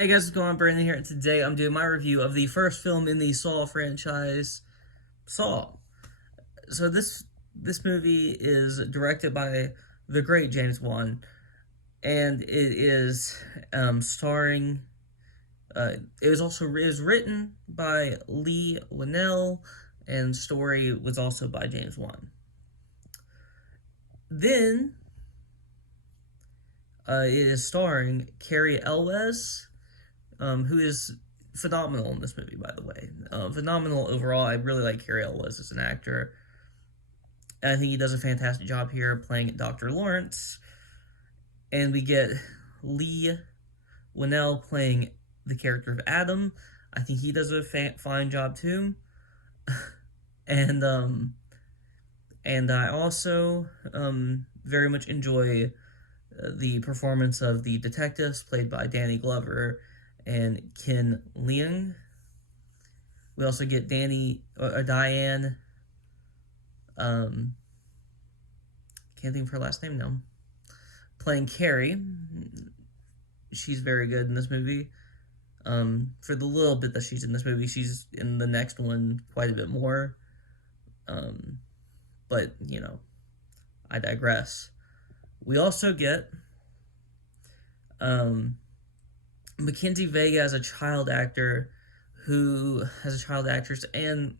Hey guys, what's going on? Brandon here, and today I'm doing my review of the first film in the Saw franchise, Saw. So this movie is directed by the great James Wan, and it is starring. It was also written by Lee Winnell, and story was also by James Wan. Then it is starring Cary Elwes, who is phenomenal in this movie, by the way. Phenomenal overall. I really like Cary Elwes as an actor. I think he does a fantastic job here playing Dr. Lawrence. And we get Lee Winnell playing the character of Adam. I think he does a fine job too. and I also very much enjoy the performance of the detectives played by Danny Glover and Ken Leung. We also get Diane. Can't think of her last name now. Playing Carrie. She's very good in this movie. For the little bit that she's in this movie, she's in the next one quite a bit more. But I digress. We also get Mackenzie Vega as a child actor who has a child actress, and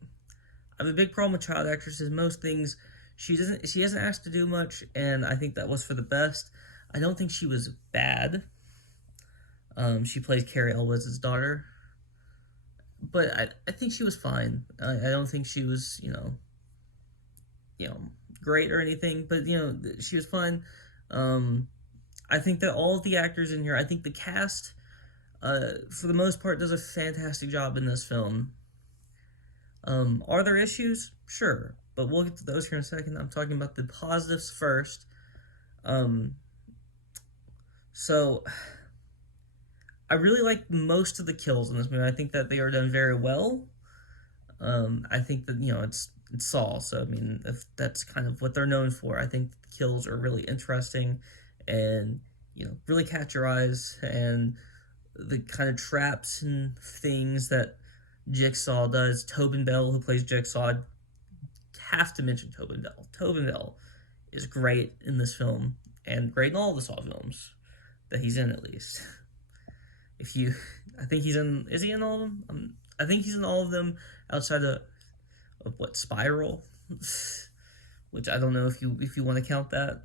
I have a big problem with child actresses. Most things she hasn't asked to do much, and I think that was for the best. I don't think she was bad. She plays Cary Elwes' daughter, but I think she was fine. I don't think she was great or anything, but she was fine. I think that all of the actors in here, I think the cast, for the most part, does a fantastic job in this film. Are there issues? Sure, but we'll get to those here in a second. I'm talking about the positives first. So I really like most of the kills in this movie. I think that they are done very well. I think that it's Saw, so I mean if that's kind of what they're known for. I think the kills are really interesting, and really catch your eyes, and the kind of traps and things that Jigsaw does. Tobin Bell, who plays Jigsaw, have to mention Tobin Bell. Tobin Bell is great in this film, and great in all the Saw films that he's in, at least. I think he's in. Is he in all of them? I think he's in all of them outside of what, Spiral, which I don't know if you want to count that.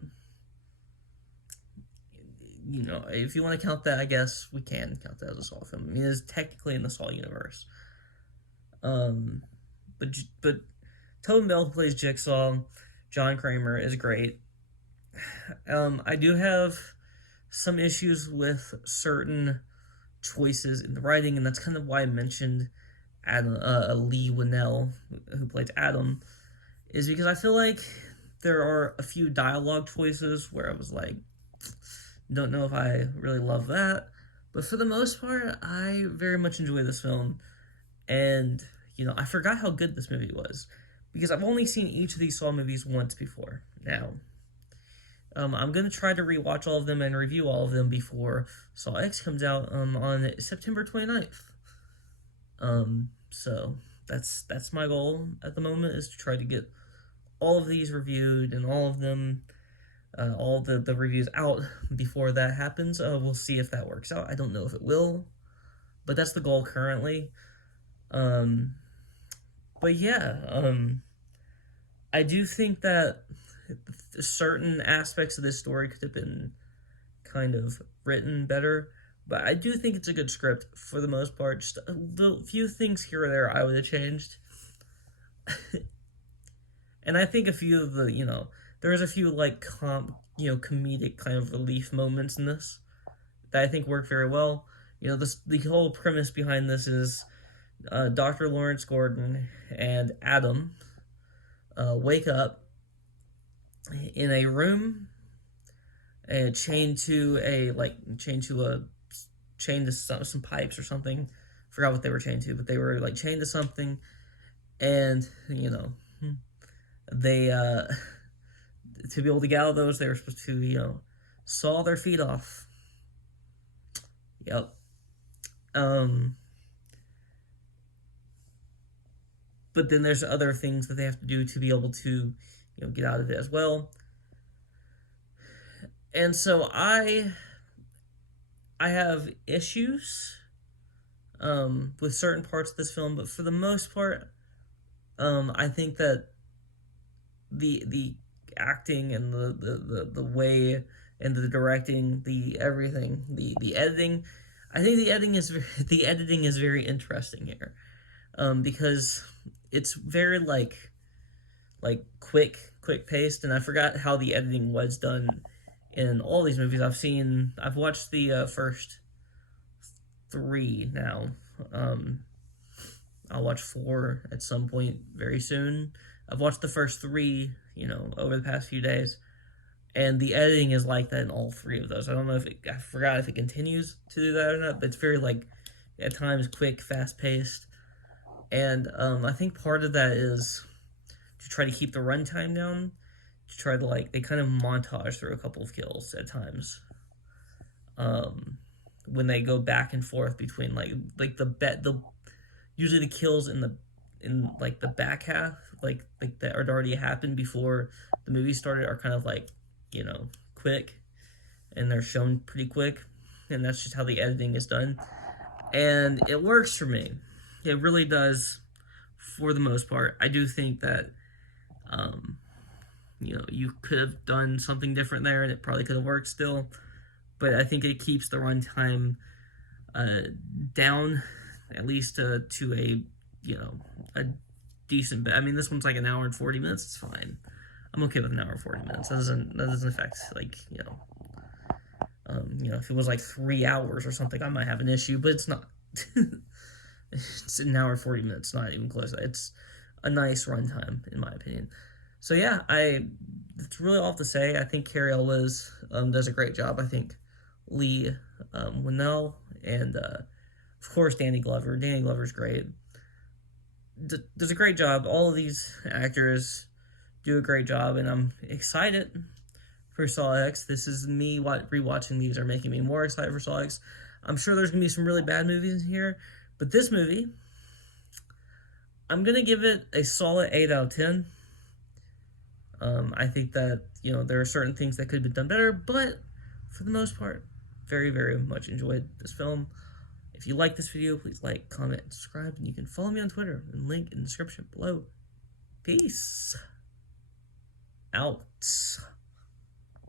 If you want to count that, I guess we can count that as a Saw film. I mean, it's technically in the Saw universe. But Tobin Bell, who plays Jigsaw, John Kramer, is great. I do have some issues with certain choices in the writing, and that's kind of why I mentioned Lee Winnell, who plays Adam, is because I feel like there are a few dialogue choices where I was like, don't know if I really love that. But for the most part, I very much enjoy this film. And, I forgot how good this movie was, because I've only seen each of these Saw movies once before. Now, I'm going to try to rewatch all of them and review all of them before Saw X comes out on September 29th. So that's my goal at the moment, is to try to get all of these reviewed and all of them, all the reviews out before that happens. We'll see if that works out. I don't know if it will, but that's the goal currently. But yeah, I do think that certain aspects of this story could have been kind of written better, but I do think it's a good script for the most part. Just the few things here or there I would have changed. And I think a few of the, there's a few comedic kind of relief moments in this that I think work very well. The whole premise behind this is Dr. Lawrence Gordon and Adam wake up in a room chained to some pipes or something. Forgot what they were chained to, but they were chained to something, and they to be able to get out of those, they were supposed to saw their feet off. Yep. Um, but then there's other things that they have to do to be able to, get out of it as well. And so I have issues with certain parts of this film, but for the most part, I think that the acting and the way and the directing, the everything, the editing, I think the editing is very interesting here, because it's very quick paced, and I forgot how the editing was done in all these movies I've watched the first three now. Um, I'll watch four at some point very soon. I've watched the first three, over the past few days, and the editing is like that in all three of those. I don't know I forgot if it continues to do that or not, but it's very at times quick, fast paced, and I think part of that is to try to keep the runtime down. To try to they kind of montage through a couple of kills at times. When they go back and forth between the usually the kills in the back half that had already happened before the movie started are kind of quick, and they're shown pretty quick, and that's just how the editing is done, and it works for me. It really does, for the most part. I do think that you could have done something different there, and it probably could have worked still, but I think it keeps the runtime down, at least to a decent bit. I mean, this one's like an hour and 40 minutes. It's fine. I'm okay with an hour and 40 minutes. That doesn't affect if it was 3 hours or something, I might have an issue, but it's not. It's an hour and 40 minutes, not even close. It's a nice runtime, in my opinion. So yeah, it's really all to say. I think Cary Elwes does a great job. I think Lee Winnell and of course Danny Glover. Danny Glover's great. Does a great job. All of these actors do a great job, and I'm excited for Saw X. This is me rewatching these are making me more excited for Saw X. I'm sure there's gonna be some really bad movies in here, but this movie, I'm gonna give it a solid 8 out of 10. I think that there are certain things that could have been done better, but for the most part, very, very much enjoyed this film. If you like this video, please like, comment, and subscribe, and you can follow me on Twitter and link in the description below. Peace out.